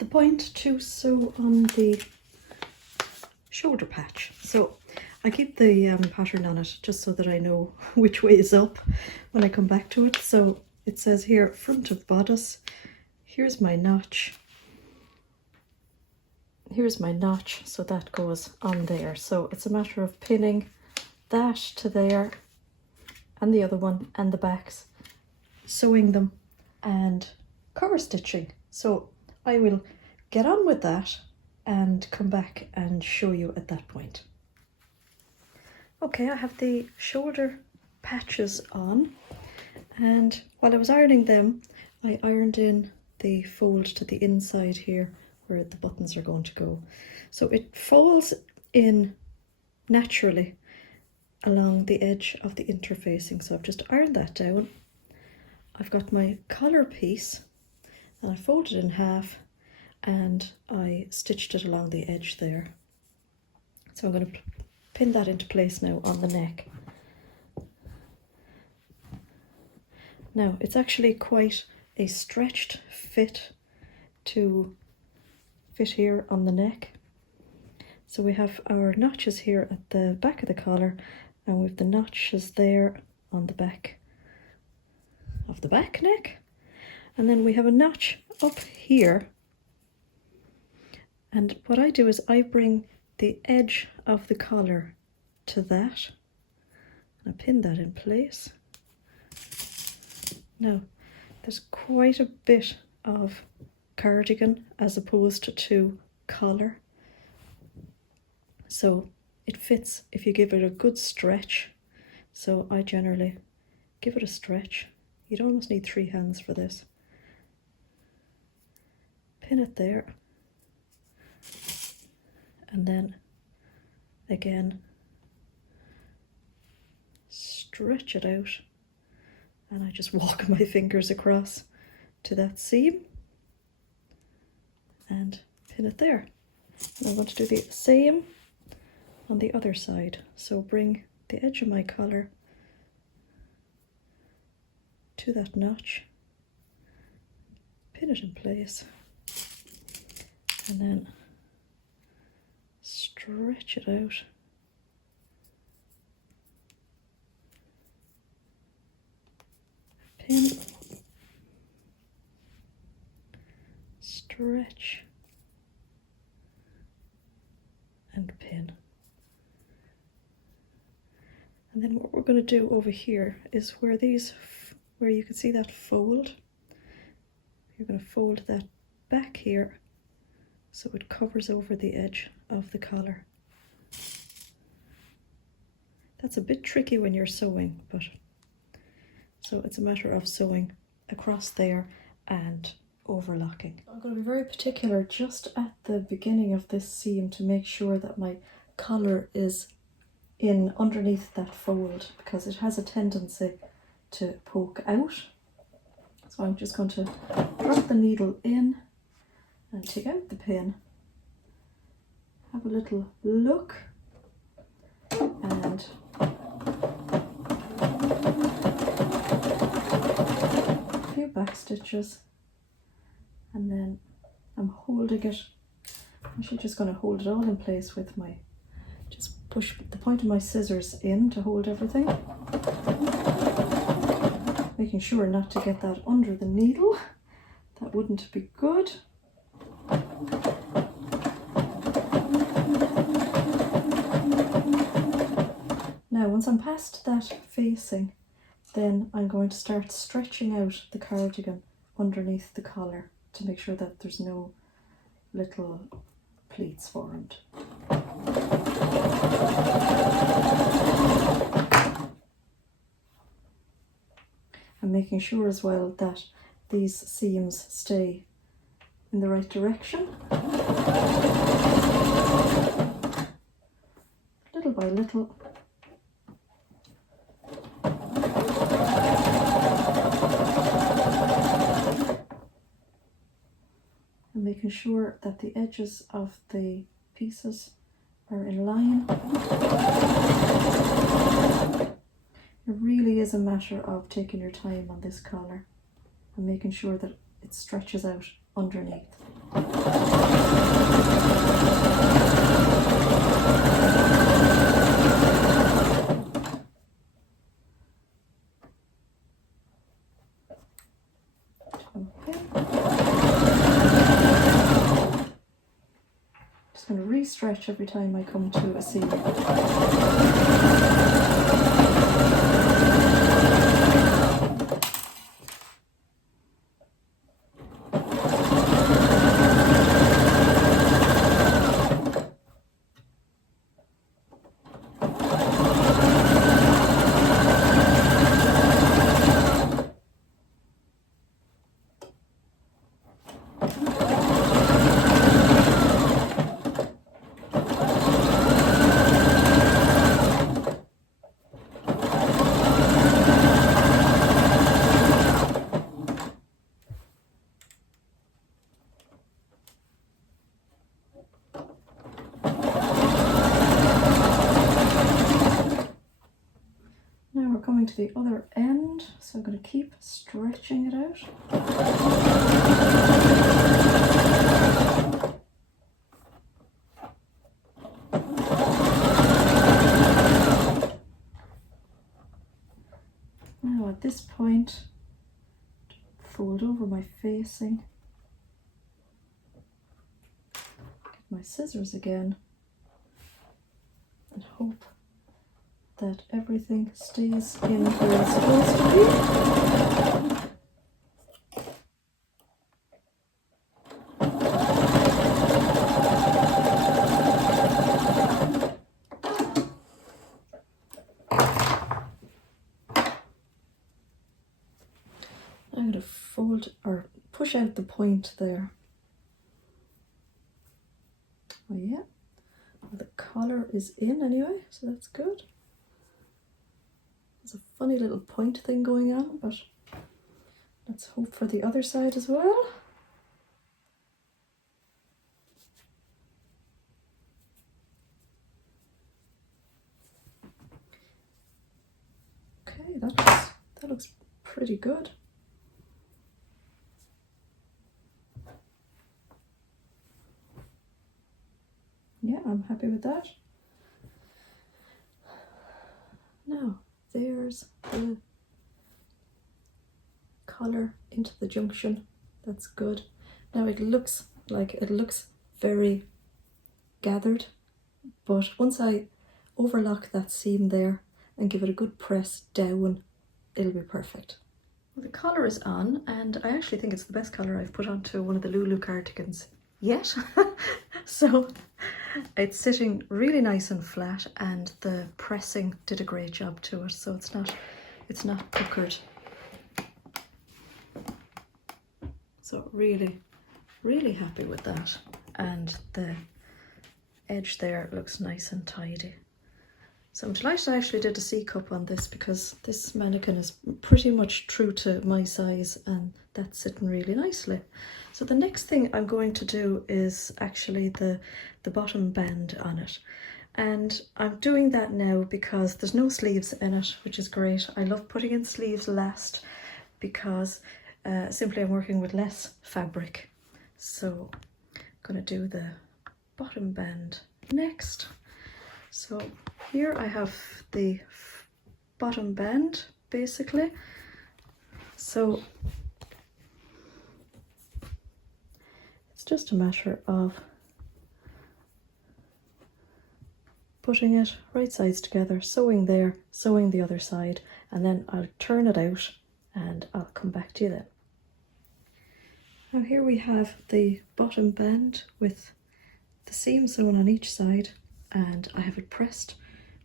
the point to sew on the shoulder patch. So I keep the pattern on it just so that I know which way is up when I come back to it. So it says here, front of bodice, here's my notch. Here's my notch, so that goes on there. So it's a matter of pinning that to there and the other one and the backs, sewing them and cover stitching. So I will get on with that and come back and show you at that point. Okay, I have the shoulder patches on, and while I was ironing them, I ironed in the fold to the inside here where the buttons are going to go. So it folds in naturally along the edge of the interfacing. So I've just ironed that down. I've got my collar piece and I folded it in half and I stitched it along the edge there. So I'm going to pin that into place now on the neck. Now it's actually quite a stretched fit to fit here on the neck. So we have our notches here at the back of the collar, and we have the notches there on the back of the back neck, and then we have a notch up here. And what I do is I bring the edge of the collar to that and I pin that in place. Now there's quite a bit of cardigan as opposed to collar, so it fits if you give it a good stretch. So I generally give it a stretch. You'd almost need 3 hands for this. Pin it there, and then again stretch it out, and I just walk my fingers across to that seam and pin it there. And I want to do the same on the other side. So bring the edge of my collar to that notch, pin it in place, and then stretch it out. Pin, stretch, and pin. And then what we're going to do over here is where you can see that fold, you're going to fold that back here so it covers over the edge of the collar. That's a bit tricky when you're sewing, but so it's a matter of sewing across there and overlocking. I'm going to be very particular just at the beginning of this seam to make sure that my collar is in underneath that fold, because it has a tendency to poke out. So I'm just going to drop the needle in and take out the pin, have a little look, and a few back stitches, and then I'm holding it. I'm actually just going to hold it all in place with my, just push the point of my scissors in to hold everything, making sure not to get that under the needle. That wouldn't be good. Now once I'm past that facing, then I'm going to start stretching out the cardigan underneath the collar to make sure that there's no little pleats formed. I'm making sure as well that these seams stay in the right direction. Little by little. And making sure that the edges of the pieces are in line. It really is a matter of taking your time on this collar and making sure that it stretches out underneath. Just going to re-stretch every time I come to a seam. Now we're coming to the other end, so I'm going to keep stretching it out. Now at this point, fold over my facing, get my scissors again, and hope that everything stays in where it's supposed to be. I'm going to fold or push out the point there. Oh yeah, well, the collar is in anyway, so that's good. There's a funny little point thing going on, but let's hope for the other side as well. Okay, that looks pretty good. Yeah, I'm happy with that. Now, there's the collar into the junction. That's good. Now it looks very gathered, but once I overlock that seam there and give it a good press down, it'll be perfect. Well, the collar is on, and I actually think it's the best collar I've put onto one of the Lulu cardigans yet. So it's sitting really nice and flat, and the pressing did a great job to it, so it's not puckered. So really happy with that, and the edge there looks nice and tidy. So I'm delighted I actually did a C-cup on this, because this mannequin is pretty much true to my size, and that's sitting really nicely. So the next thing I'm going to do is actually the bottom band on it. And I'm doing that now because there's no sleeves in it, which is great. I love putting in sleeves last because simply I'm working with less fabric. So I'm going to do the bottom band next. So here I have the bottom band basically. So it's just a matter of putting it right sides together, sewing there, sewing the other side, and then I'll turn it out and I'll come back to you then. Now here we have the bottom band with the seam sewn on each side, and I have it pressed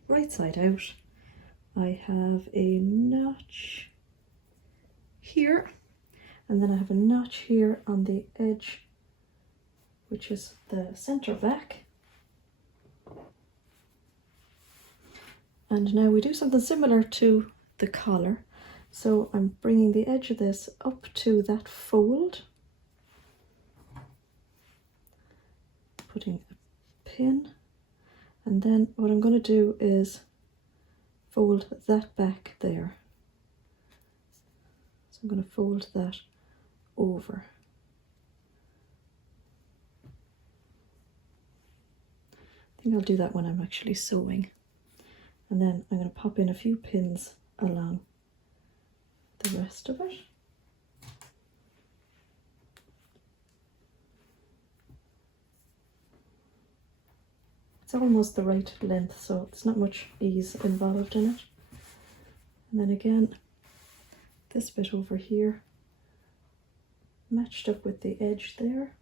right side out. I have a notch here, and then I have a notch here on the edge, which is the center back. And now we do something similar to the collar. So I'm bringing the edge of this up to that fold, putting a pin, and then what I'm going to do is fold that back there. So I'm going to fold that over. think I'll do that when I'm actually sewing. And then I'm going to pop in a few pins along the rest of it. It's almost the right length, so there's not much ease involved in it. And then again, this bit over here, matched up with the edge there.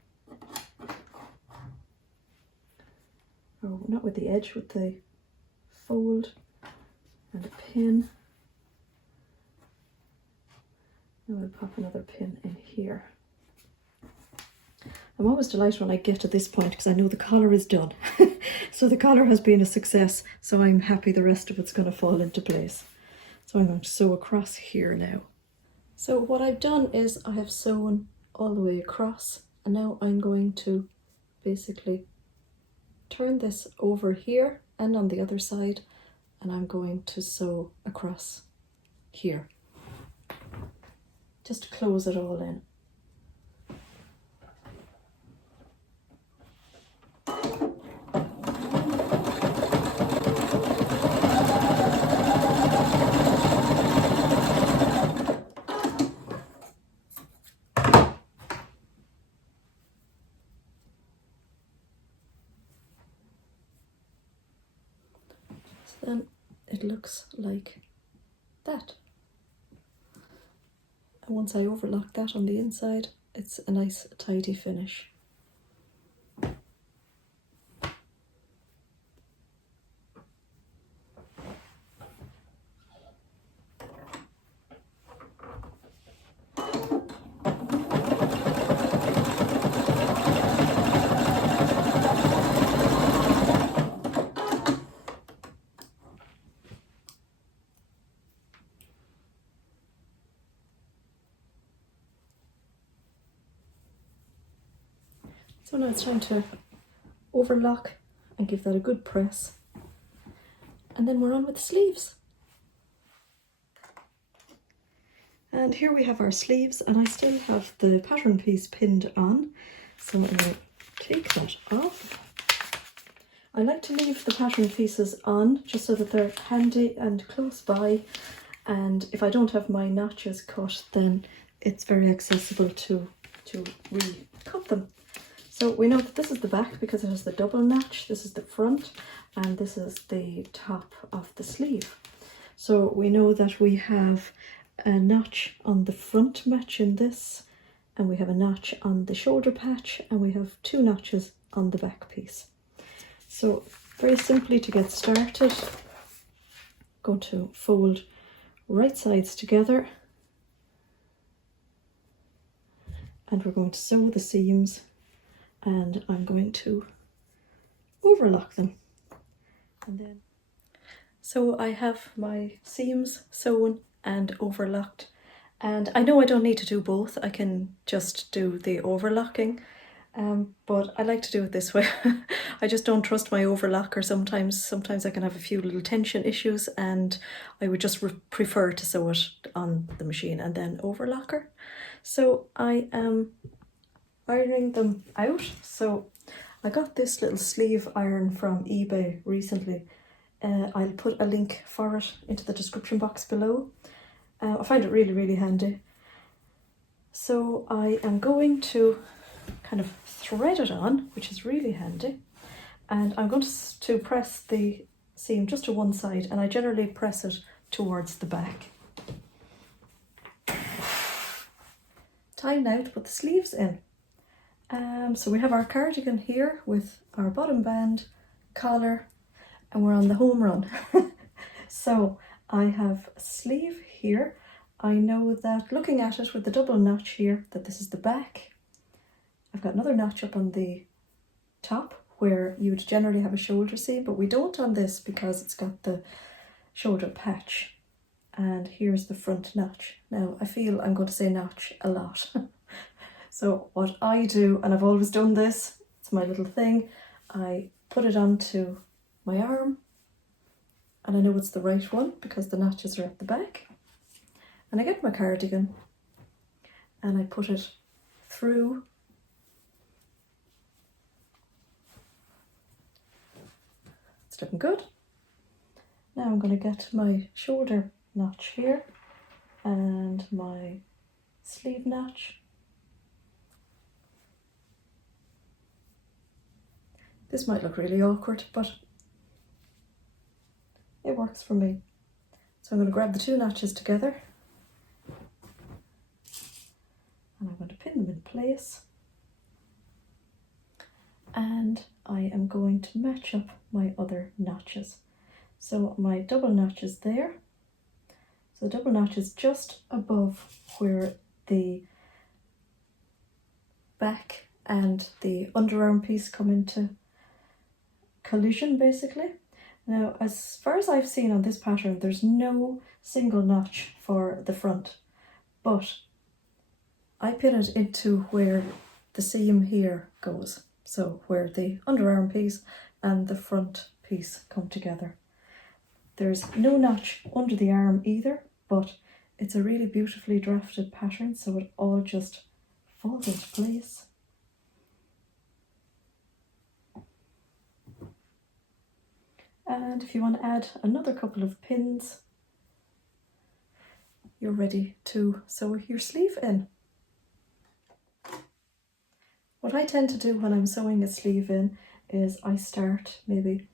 Oh, not with the edge, with the fold and a pin. Now I'll pop another pin in here. I'm always delighted when I get to this point because I know the collar is done. So the collar has been a success, so I'm happy the rest of it's going to fall into place. So I'm going to sew across here now. So what I've done is I have sewn all the way across, and now I'm going to basically turn this over here and on the other side, and I'm going to sew across here just to close it all in. Then it looks like that. And once I overlock that on the inside, it's a nice tidy finish. So now it's time to overlock and give that a good press. And then we're on with the sleeves. And here we have our sleeves, and I still have the pattern piece pinned on. So I'm going to take that off. I like to leave the pattern pieces on just so that they're handy and close by. And if I don't have my notches cut, then it's very accessible to recut them. So we know that this is the back because it has the double notch, this is the front, and this is the top of the sleeve. So we know that we have a notch on the front matching this, and we have a notch on the shoulder patch, and we have 2 notches on the back piece. So very simply to get started, I'm going to fold right sides together, and we're going to sew the seams, and I'm going to overlock them. And then, so I have my seams sewn and overlocked, and I know I don't need to do both, I can just do the overlocking, but I like to do it this way. I just don't trust my overlocker sometimes I can have a few little tension issues, and I would just prefer to sew it on the machine and then overlocker. So I am ironing them out. So I got this little sleeve iron from eBay recently. I'll put a link for it into the description box below. I find it really handy. So I am going to kind of thread it on, which is really handy, and I'm going to press the seam just to one side, and I generally press it towards the back. Time now to put the sleeves in. So we have our cardigan here with our bottom band, collar, and we're on the home run. So I have a sleeve here. I know that looking at it with the double notch here, that this is the back. I've got another notch up on the top where you would generally have a shoulder seam, but we don't on this because it's got the shoulder patch. And here's the front notch. Now I feel I'm going to say notch a lot. So what I do, and I've always done this, it's my little thing, I put it onto my arm, and I know it's the right one because the notches are at the back. And I get my cardigan and I put it through It's looking good. Now I'm going to get my shoulder notch here and my sleeve notch. This might look really awkward, but it works for me. So I'm going to grab the two notches together and I'm going to pin them in place. And I am going to match up my other notches. So my double notch is there. So the double notch is just above where the back and the underarm piece come into collision, basically. Now, as far as I've seen on this pattern, there's no single notch for the front, but I pin it into where the seam here goes. So where the underarm piece and the front piece come together. There's no notch under the arm either, but it's a really beautifully drafted pattern, so it all just falls into place. And if you want to add another couple of pins, you're ready to sew your sleeve in. What I tend to do when I'm sewing a sleeve in is I start maybe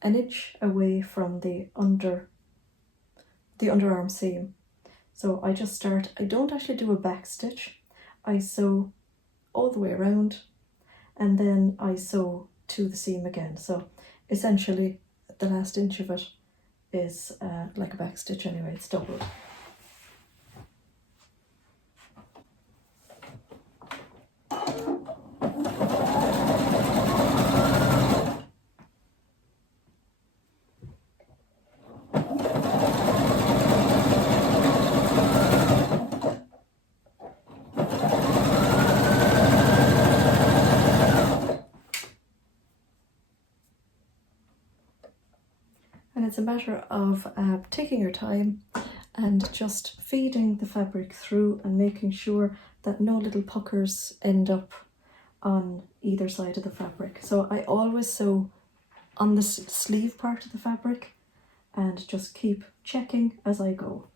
an inch away from the underarm seam. So I just start, I don't actually do a back stitch. I sew all the way around and then I sew to the seam again. So essentially the last inch of it is like a back stitch anyway, it's doubled. And it's a matter of taking your time and just feeding the fabric through and making sure that no little puckers end up on either side of the fabric. So I always sew on the sleeve part of the fabric and just keep checking as I go.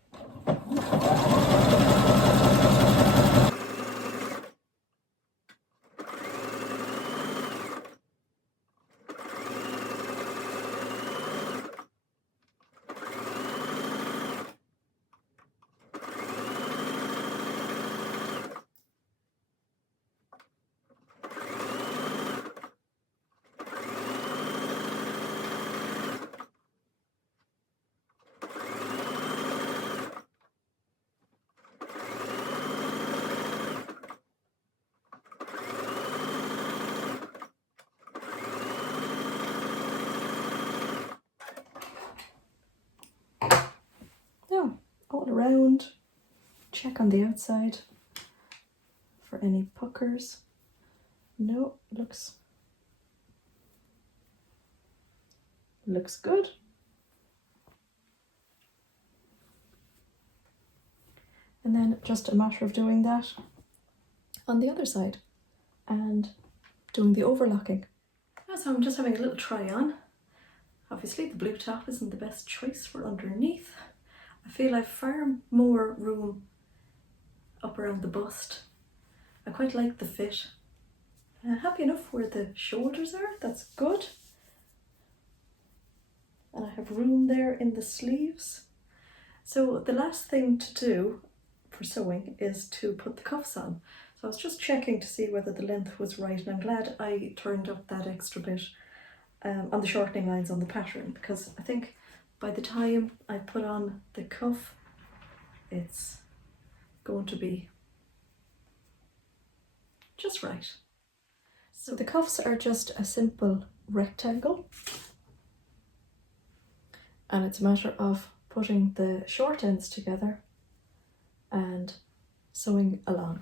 Now, all around, check on the outside for any puckers. No, looks good. And then just a matter of doing that on the other side and doing the overlocking. So I'm just having a little try on. Obviously the blue top isn't the best choice for underneath. I feel I've far more room up around the bust. I quite like the fit. Happy enough where the shoulders are, that's good. And I have room there in the sleeves. So the last thing to do for sewing is to put the cuffs on. So I was just checking to see whether the length was right, and I'm glad I turned up that extra bit on the shortening lines on the pattern, because I think by the time I put on the cuff, it's going to be just right. So the cuffs are just a simple rectangle, and it's a matter of putting the short ends together and sewing along.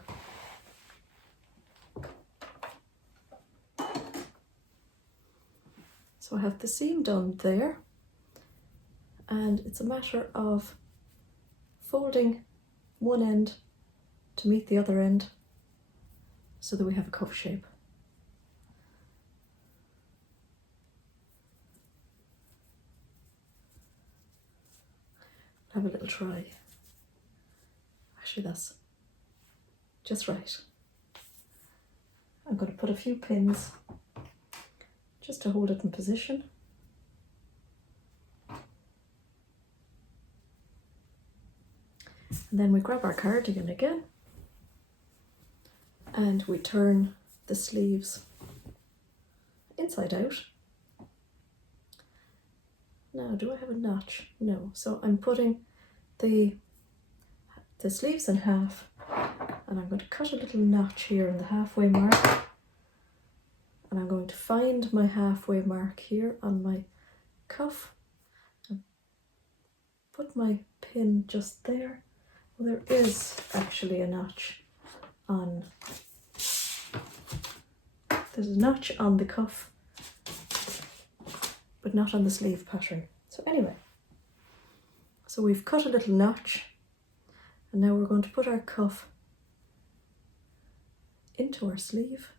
So I have the seam done there, and it's a matter of folding one end to meet the other end so that we have a cuff shape. have a little try. Actually, that's just right. I'm going to put a few pins just to hold it in position. And then we grab our cardigan again and we turn the sleeves inside out. Now, do I have a notch? No. So I'm putting the sleeves in half, and I'm going to cut a little notch here in the halfway mark, and I'm going to find my halfway mark here on my cuff and put my pin just there. Well, there is actually a notch on, there's a notch on the cuff, but not on the sleeve pattern. So anyway, so we've cut a little notch, and now we're going to put our cuff into our sleeve.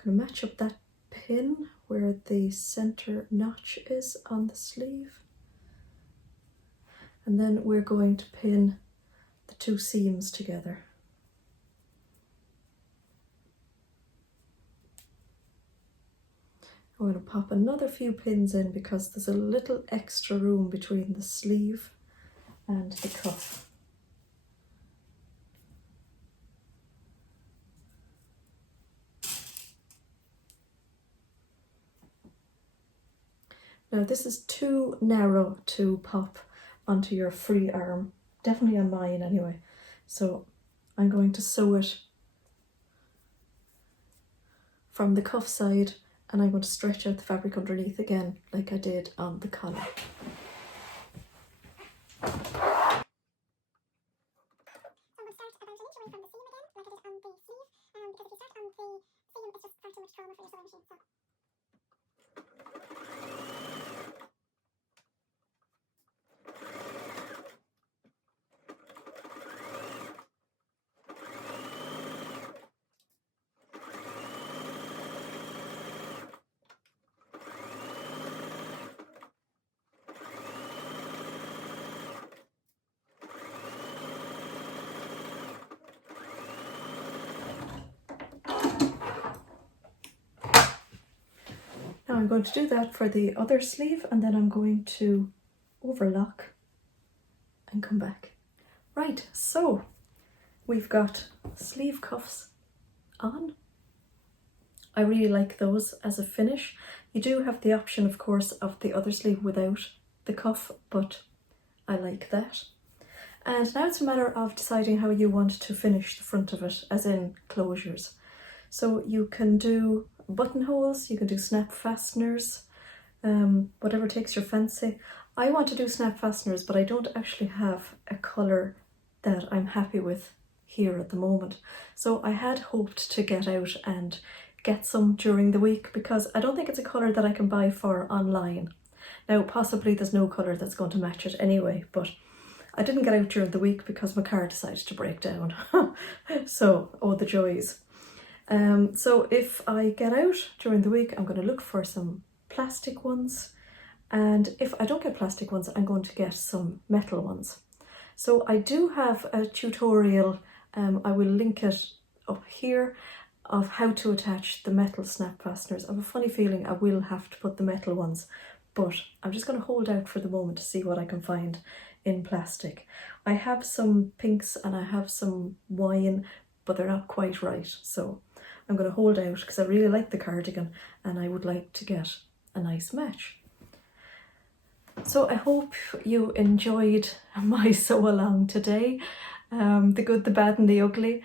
I'm going to match up that pin where the center notch is on the sleeve, and then we're going to pin the two seams together. I'm going to pop another few pins in because there's a little extra room between the sleeve and the cuff. Now this is too narrow to pop onto your free arm, definitely on mine anyway, so I'm going to sew it from the cuff side, and I'm going to stretch out the fabric underneath again like I did on the collar. Now I'm going to do that for the other sleeve, and then I'm going to overlock and come back. Right, so we've got sleeve cuffs on. I really like those as a finish. You do have the option, of course, of the other sleeve without the cuff, but I like that. And now it's a matter of deciding how you want to finish the front of it, as in closures. So you can do buttonholes, you can do snap fasteners, whatever takes your fancy. I want to do snap fasteners, but I don't actually have a colour that I'm happy with here at the moment. So I had hoped to get out and get some during the week, because I don't think it's a colour that I can buy for online. Now possibly there's no colour that's going to match it anyway, but I didn't get out during the week because my car decided to break down. So, oh the joys. So if I get out during the week, I'm going to look for some plastic ones, and if I don't get plastic ones, I'm going to get some metal ones. So I do have a tutorial, I will link it up here, of how to attach the metal snap fasteners. I have a funny feeling I will have to put the metal ones, but I'm just going to hold out for the moment to see what I can find in plastic. I have some pinks and I have some wine, but they're not quite right, so I'm going to hold out because I really like the cardigan and I would like to get a nice match. So I hope you enjoyed my sew along today, the good, the bad and the ugly.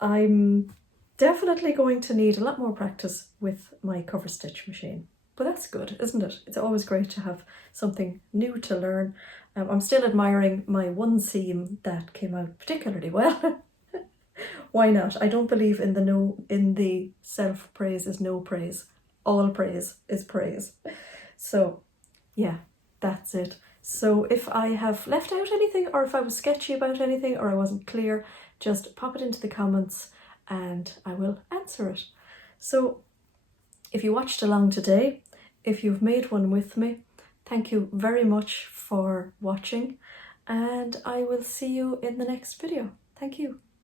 I'm definitely going to need a lot more practice with my cover stitch machine, but that's good, isn't it? It's always great to have something new to learn. I'm still admiring my one seam that came out particularly well. Why not? I don't believe in the self-praise is no praise. All praise is praise. So yeah, that's it. So if I have left out anything, or if I was sketchy about anything, or I wasn't clear, just pop it into the comments and I will answer it. So if you watched along today, if you've made one with me, Thank you very much for watching, and I will see you in the next video. Thank you.